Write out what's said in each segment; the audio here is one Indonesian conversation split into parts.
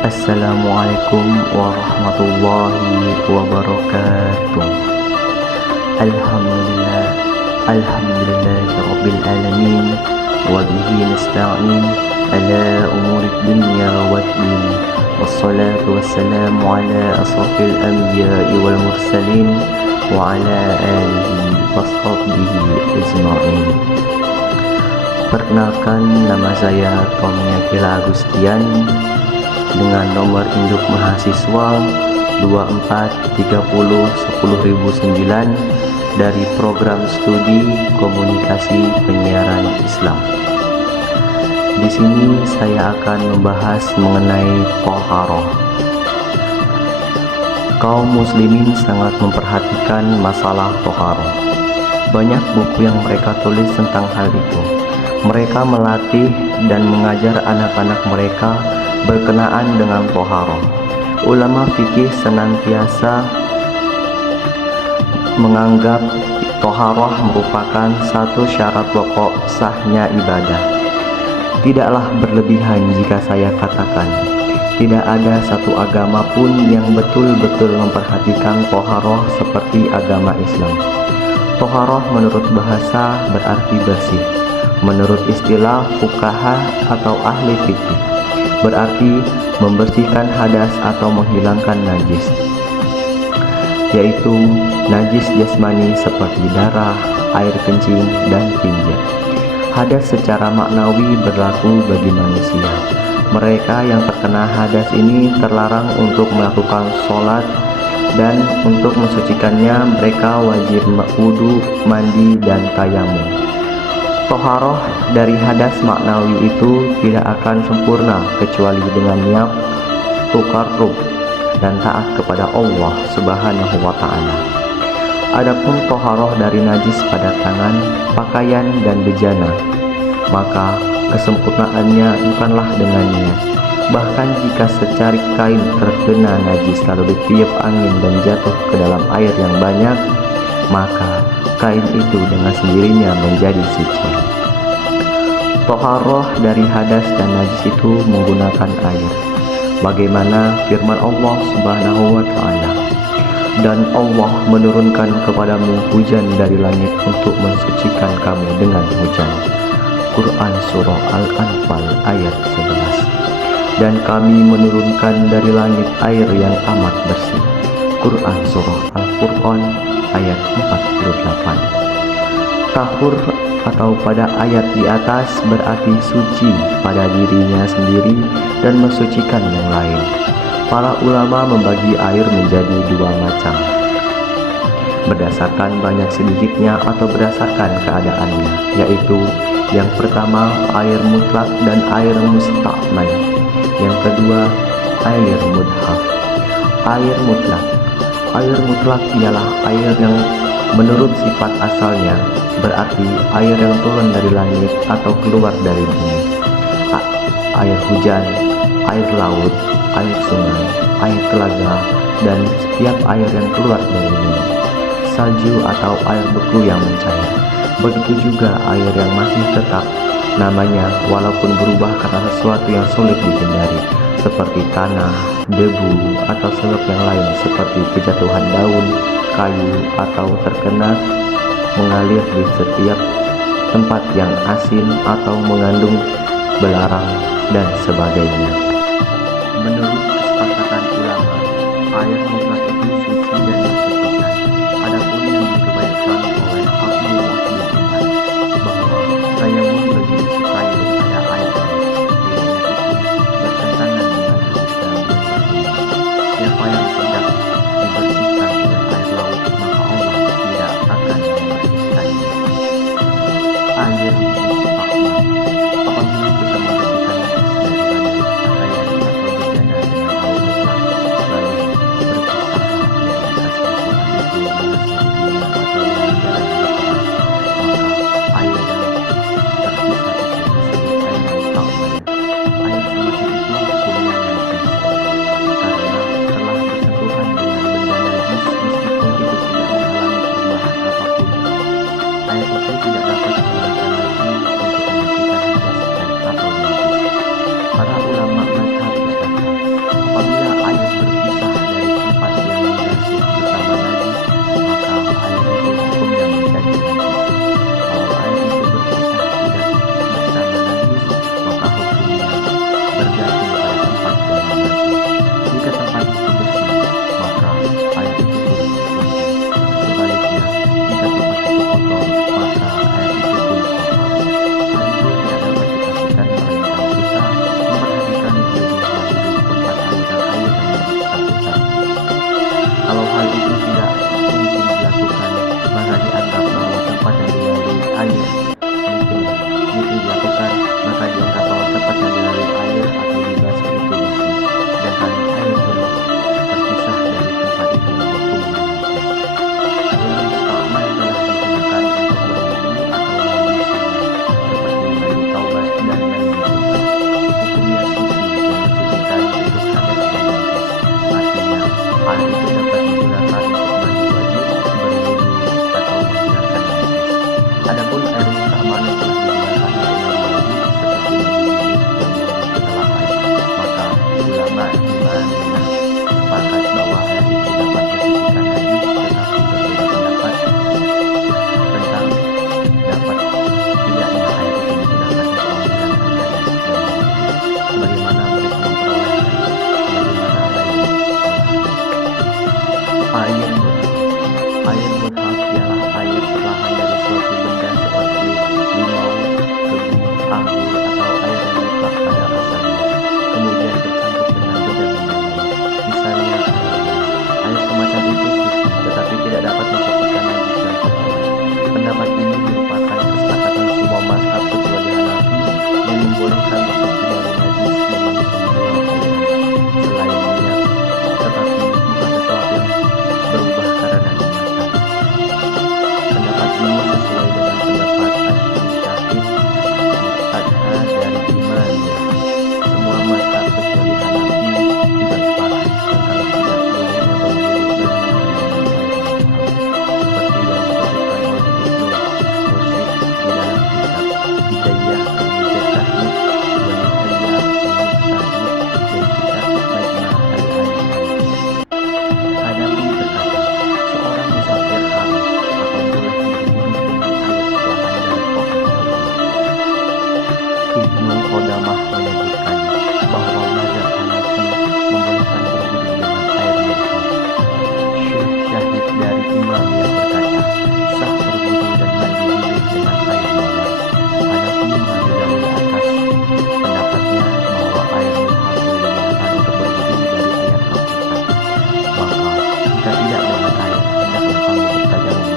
Assalamualaikum warahmatullahi wabarakatuh. Alhamdulillah, alhamdulillahi alamin, wa bihi nasta'in ala umurid dunya waddin. Wassalatu wassalamu ala asrafil anbiya'i wal mursalin wa ala alihi washabbihi ajma'in. Perkenalkan, nama saya Tommy Akila Agustian dengan nomor induk mahasiswa 24301009 dari program studi komunikasi penyiaran Islam. Di sini saya akan membahas mengenai toharoh. Kaum muslimin sangat memperhatikan masalah toharoh. Banyak buku yang mereka tulis tentang hal itu. Mereka melatih dan mengajar anak-anak mereka berkenaan dengan toharoh. Ulama fikih senantiasa menganggap toharoh merupakan satu syarat pokok sahnya ibadah. Tidaklah berlebihan jika saya katakan, tidak ada satu agama pun yang betul-betul memperhatikan toharoh seperti agama Islam. Toharoh menurut bahasa berarti bersih. Menurut istilah fuqaha atau ahli fikih, berarti membersihkan hadas atau menghilangkan najis, yaitu najis jasmani seperti darah, air kencing, dan tinja. Hadas secara maknawi berlaku bagi manusia. Mereka yang terkena hadas ini terlarang untuk melakukan sholat, dan untuk mensucikannya mereka wajib wudu, mandi, dan tayamum. Toharoh dari hadas maknawi itu tidak akan sempurna kecuali dengan niat tuqarrub dan taat kepada Allah Subhanahu wa ta'ala. Adapun toharoh dari najis pada tangan, pakaian, dan bejana, maka kesempurnaannya bukanlah dengannya. Bahkan jika secarik kain terkena najis lalu ditiup angin dan jatuh ke dalam air yang banyak, maka kain itu dengan sendirinya menjadi suci. Toharoh dari hadas dan najis itu menggunakan air. Bagaimana firman Allah Subhanahu wa ta'ala, dan Allah menurunkan kepadamu hujan dari langit untuk mensucikan kamu dengan hujan. Quran Surah Al-Anfal ayat 11. Dan kami menurunkan dari langit air yang amat bersih. Quran Surah Al-Furqan ayat 48. Tahur atau pada ayat di atas berarti suci pada dirinya sendiri dan mensucikan yang lain. Para ulama membagi air menjadi dua macam, berdasarkan banyak sedikitnya atau berdasarkan keadaannya, yaitu yang pertama air mutlak dan air musta'mal. Yang kedua air mudhaf. Air mutlak ialah air yang menurut sifat asalnya, berarti air yang turun dari langit atau keluar dari bumi. Air hujan, air laut, air sungai, air telaga, dan setiap air yang keluar dari bumi. Salju atau air beku yang mencair. Begitu juga air yang masih tetap namanya walaupun berubah karena sesuatu yang sulit dihindari, seperti tanah, debu, atau sebab yang lain seperti kejatuhan daun, kayu, atau terkena mengalir di setiap tempat yang asin atau mengandung belarang dan sebagainya. Menurut kesepakatan ulama, air mutlak itu suci dan mensucikan. Adapun yang diriwayatkan oleh Abu Muhammad bahwa tayamum lebih disukai daripada air laut, bertentangan dengan hadis Nabi. Siapa yang hendak dibersihkan dengan air laut, maka Allah tidak akan membersihkannya. Air musta'mal. Apabila kita membersihkan najis dari badan, pakaian, atau bejana dengan air mutlak, lalu berpisahlah dari kasih Tuhan itu dengan sendirinya atau dengan jalan yang tepat, maka air yang terpisah itu disebut air musta'mal. Air semacam itu hukumnya najis, karena telah bersentuhan dengan benda najis meskipun itu tidak mengalami perubahan apapun. Air itu tidak dapat digunakan lagi untuk membersihkan hadas dan atau najis. Para ulama mazhab berkata, tidak dapat mensucikan najis dan kotoran. Pendapat ini merupakan kesepakatan semua mazhab kecuali Hanafi yang membolehkan bersuci dari najis dengan semua cairan selain minyak, tetapi bukan sesuatu yang berubah karena dimasak. Pendapat ini sesuai dengan pendapat Asy-Syahid Adha dari Imamiyah. Semua mazhab kecuali Hanafi juga sepakat tentang tidak bolehnya berwudu dengan menggunakan air seperti yang disebutkan oleh Ibnu Rusyd di dalam kitab Bidayah al-Mujtahid wa Nihayah al-Mujtahid dan kitab Majma' al-Alim. Hanafi berkata, seorang musafir harus atau boleh berwudu dengan air buahan dari pohon kurma. Ibnu Qudamah menyebutkan bahwa mazhab Hanafi membolehkan berwudu dengan air murni. Syekh Syahid dari Imamiyah berkata, sah berwudu dan mandi wudhu dengan air mawar. Hanafi mengambil dalil atas pendapatnya bahwa air muhab digunakan untuk berwudu dari ayat Al-Quran. Maka jika tidak dengan air, hendaklah kamu bertajamum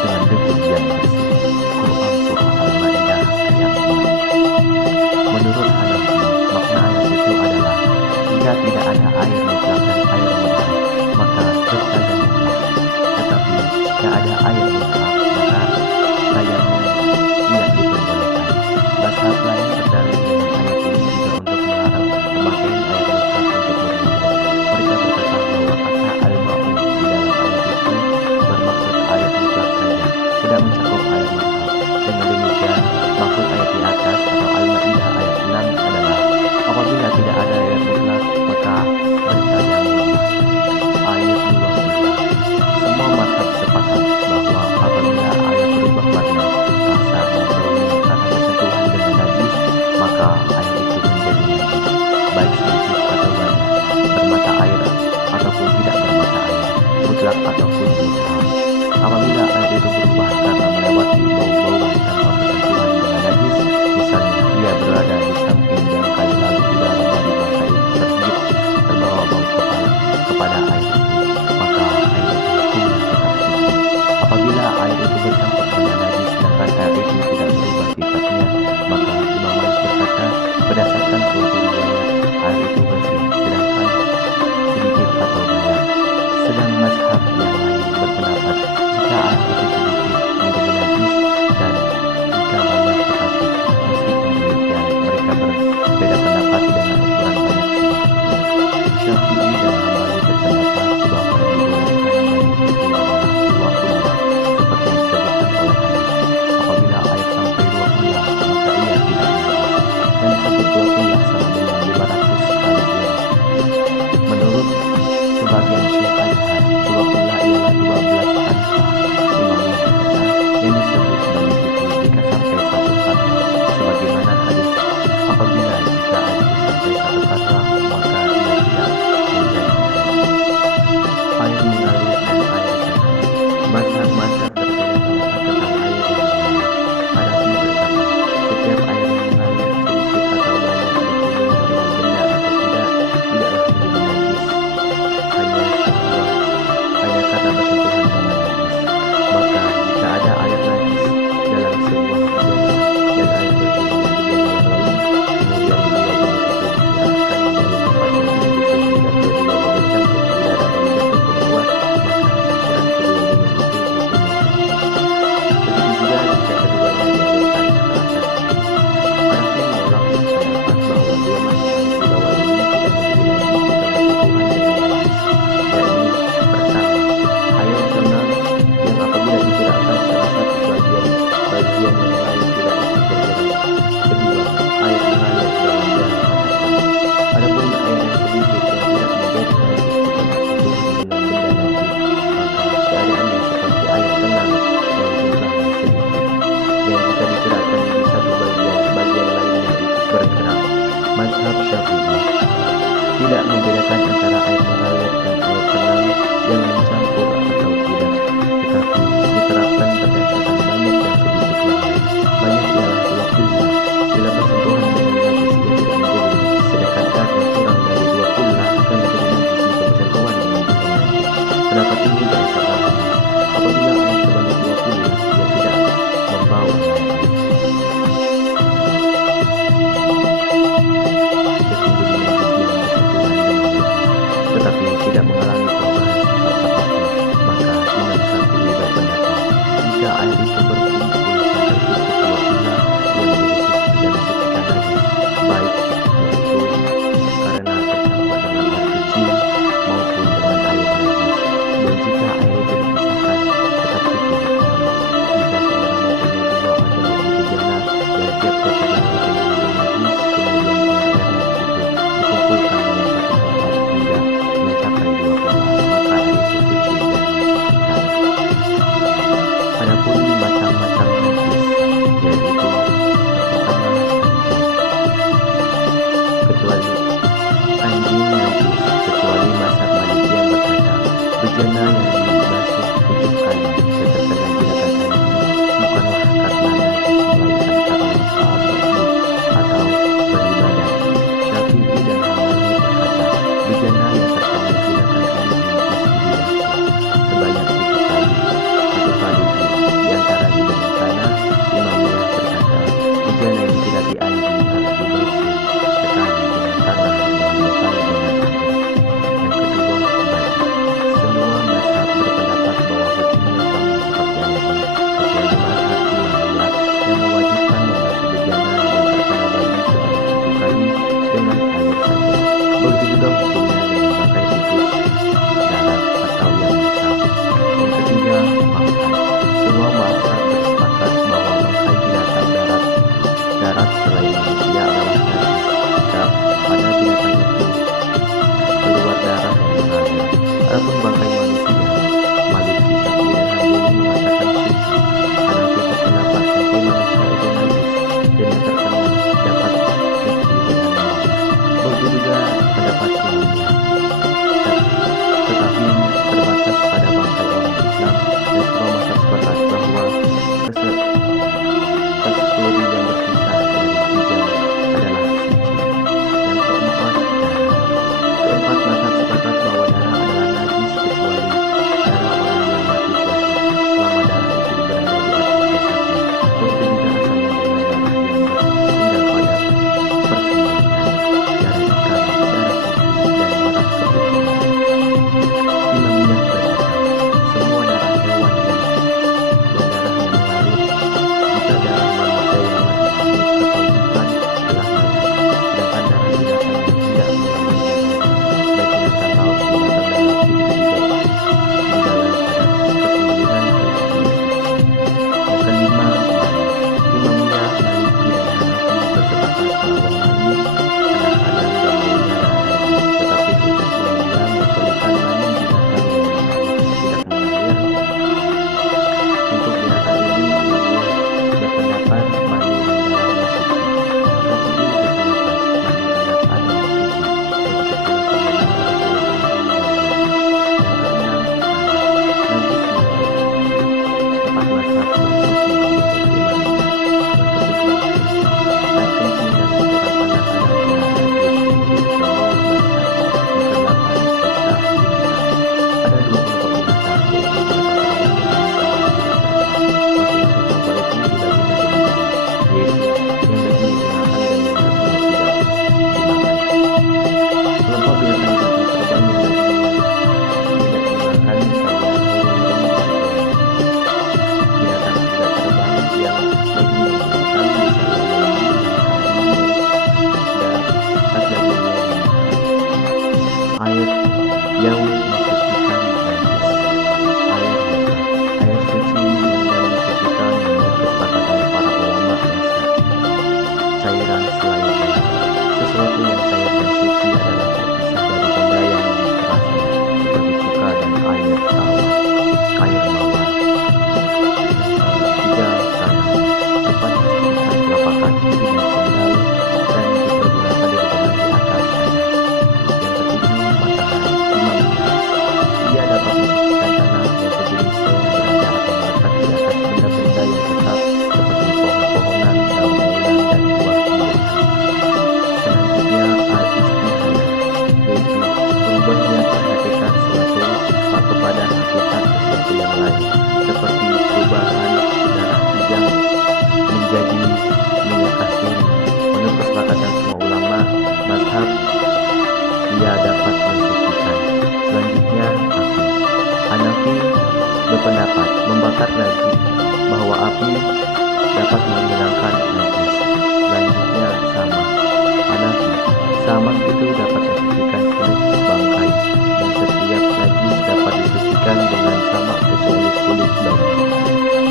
dengan debu yang bersih. Quran Surah Al-Ma'idah ayat 6. Menurut Hanafi, makna ayat itu adalah jika tidak ada air mutlak dan air murah, maka bertajamumlah. Tetapi jika ada air mutlak, maka tayamum tidak diperbolehkan. Mazhab lain berdalil dengan ayat ini juga untuk melarang pemakaian air mutlak untuk berwudu. Mereka berkata bahwa kata al-ma'u di dalam ayat itu bermaksud air mutlak saja, tidak mencakup air mutlak. Dengan demikian, maksud ayat di atas atau Al-Ma'idah ayat 6 adalah apabila tidak ada air mutlak, maka bertajamumlah. Ayat 20. Semua mazhab sepakat bahwa apabila air berubah warna, rasa dan baunya karena bersentuhan dengan najis, maka air itu menjadi najis, baik sedikit atau banyak, bermata air ataupun tidak bermata air, mutlak ataupun mubham. Apabila air itu berubah karena melewati bau-bauan tanpa bersentuhan dengan najis, misalnya dia berada di samping jangkai lalu udara dari bangkai terhirup terbawa bau kepada air itu, maka air itu hukumnya tetap suci. Apabila air itu bercampur dengan najis sedangkan air itu tidak berubah sifatnya, maka Imam Malik berkata berdasarkan suatu riwayat air itu bersih sedangkan sedikit atau banyak. Sedang mazhab yang lain berpendapat jika air itu sedikit menjadi najis dan jika banyak tetapi meskipun demikian mereka berbeda pendapat dengan ukuran banyak sedikitnya. Syafi'i dan Hambali berpendapat bahwa yang dibolehkan dari itu adalah 2 seperti yang disebutkan oleh hadis. Apabila air sampai 2 maka ia tidak najis dan disebut 2 sama dengan 500 kali dirah. Menurut sebagian Syekh Adha, 2 ialah 12 anfah. Imamnya berkata yang disebut sebagai itu jika sampai 1 kata, sebagaimana hadis apabila jika air itu sampai 1 kata maka ia tidak menjadi air mengalir dan air tanah. Mazhab-mazhab berbeda pendapat tentang air yang mengalir. Hanafi berkata setiap air yang mengalir sedikit atau banyak berhubungan dengan benda atau tidaklah menjadi najis, hanya karena bersentuhan dengan najis. Maka jika ada air najis dalam sebuah bejana dan air bersih dalam bejana yang lain, kemudian dua jenis itu diarahkan dari tempat yang najis sehingga kedua bercampur udara dan jatuh ke bawah, maka campuran kedua jenis itu hukumnya suci. Begitu juga jika keduanya dialirkan ke atas. Hanafi menolak pendapat bahwa 2 mazhab di bawah ini tidak menjadi najis jika bersentuhan dengan najis, yakni pertama, air tenang yang apabila digerakkan salah satu bagian yang lain tidak ikut bergerak. Kedua, air mengalir dalam jalan apapun. Adapun air yang sedikit yang tidak menjadi najis jika bersentuhan dengan benda najis, maka keadaannya seperti air tenang yang jumlahnya sedikit, yang jika digerakkan di satu bagian lainnya ikut bergerak. Mazhab Syafi'i tidak membedakan antara air mengalir dan air tenang yang mencampur atau tidak, tetapi diterapkan berdasarkan banyak dan sedikitnya. Banyak ialah 2 bila bersentuhan dengan najis ia tidak menjadi najis, sedangkan air yang kurang dari 2 akan menjadi najis jika bersentuhan dengan benda najis. Pendapat ini Begitu juga hukumnya dengan bangkai tikus darat atau yang besar. Yang ketiga, bangkai. Semua bahasa bersepakat bahwa bangkai binatang darat selain manusia adalah najis jika pada binatang itu keluar darah yang mengalir. Adapun bangkai manusia, Maliki, Syafi'i, dan Hambali mengatakan suci. Hanafi berpendapat bangkai manusia itu najis dan yang terkena dapat suci dengan mandi. Begitu juga pendapat Imamiyah. Tetapi terbatas pada bangkai orang Islam, dan semua mazhab sepakat bahwa kasturi yang berpisah dari hijab adalah suci. Yang keempat, darah. Keempat mazhab sepakat bahwa darah adalah najis kecuali darah orang yang mati syahid, selama darah itu berada di atas jasadnya. Begitu juga asalnya dengan darah yang bertinggal pada persembunyian, darah ikan, darah kucing, dan darah kepiting. Imamiyah berkata, semua darah hewan dan darah yang mengalir, jika darah manusia yang mati syahid atau bukan, adalah najis. Sedangkan darah binatang yang tidak mengandung darah, baik binatang laut, binatang darat, begitu juga tinggalan pada kesembelihan adalah suci. Yang kelima, mani. Imamiyah, Maliki, dan Hanafi bersepakat bahwa mani anak Adam dan lainnya adalah najis, tetapi khusus Imamiyah mengecualikan mani binatang yang tidak mengalir. Untuk binatang ini, Imamiyah berpendapat mani dan darahnya suci. Syafi'i berpendapat mani anak Adam suci, begitu pula sebagaimana Rasulullah SAW. Yang keenam, najis menurut empat mazhab bersuci menurut Imamiyah. Yang ketujuh, air kencing dan kotoran anak Adam adalah najis menurut semua mazhab. Yang kedelapan, sisa binatang. Ada dua kelompok binatang, yaitu binatang ternak dan hewan binatang. Masing-masing kelompok itu dibagi menjadi dua, yaitu yang dagingnya dimakan dan yang dagingnya tidak dimakan. Kelompok binatang daging terbang yang dagingnya tidak dimakan misalnya burung-burung dan keledai. Binatang tidak terbang yang dagingnya dimakan misalnya lembu, dan dapat dagingnya dimakan. Air yang mensucikan najis. Air mutlak. Air suci yang mensucikan menurut kesepakatan para ulama mazhab. Cairan selain air. Sesuatu yang cair dan suci adalah terpisah dari benda yang kerasnya, seperti cuka dan air tawa, air mawar. Tiga, tanah. Tempat mensucikan telapak kaki dengan sendal dan dipergunakan di ruangan di atas tanah. Yang ketujuh, matahari. Imamiyah. Ia dapat mensucikan tanah yang sejenisnya yang berada atau melekat di atas benda-benda yang tetap seperti pohon-pohonan, daun-daunan, dan buah-buahan. Selanjutnya, al-istihanah, yaitu berubahnya hakikat suatu kepada hakikat sesuatu yang lain, seperti perubahan darah kijang menjadi minyak kasturi. Menurut kesepakatan semua ulama mazhab, ia dapat mensucikan. Selanjutnya, api. Hanafi berpendapat membakar najis, bahwa api dapat menghilangkan najis. Selanjutnya, samak. Hanafi, samak itu dapat mensucikan kulit bangkai, dan setiap najis dapat disucikan dengan samak kecuali kulit babi.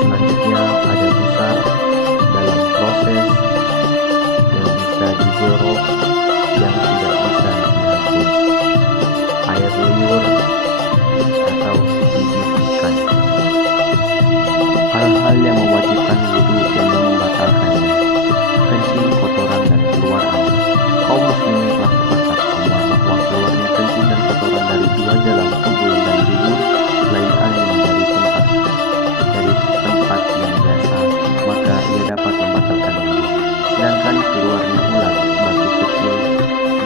Selanjutnya, ada busar dalam proses yang bisa digorok, yang tidak bisa dihapus. Air liur atau bibir ikan. Hal-hal yang mewajibkan wudhu dan yang membatalkannya. Kencing, kotoran, dan keluar air. Kaum muslimin telah sepakat semua bahwa keluarnya kencing dan kotoran dari dua jalan kubul dan dubur selain angin dari tempat yang biasa, maka ia dapat membatalkan wudhu. Sedangkan keluarnya ulat, batu kecil,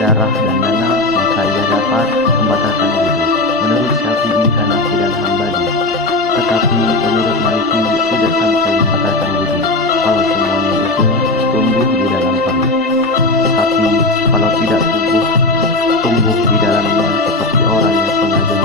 darah, dan nanah, maka ia dapat membatalkan wudhu. Menurut Syafi'i, Hanafi, dan Hambali. Tetapi menurut Maliki tidak sampai membatalkan wudhu kalau semuanya itu tumbuh di dalam perut. Tapi kalau tidak tumbuh di dalamnya seperti orang yang sengaja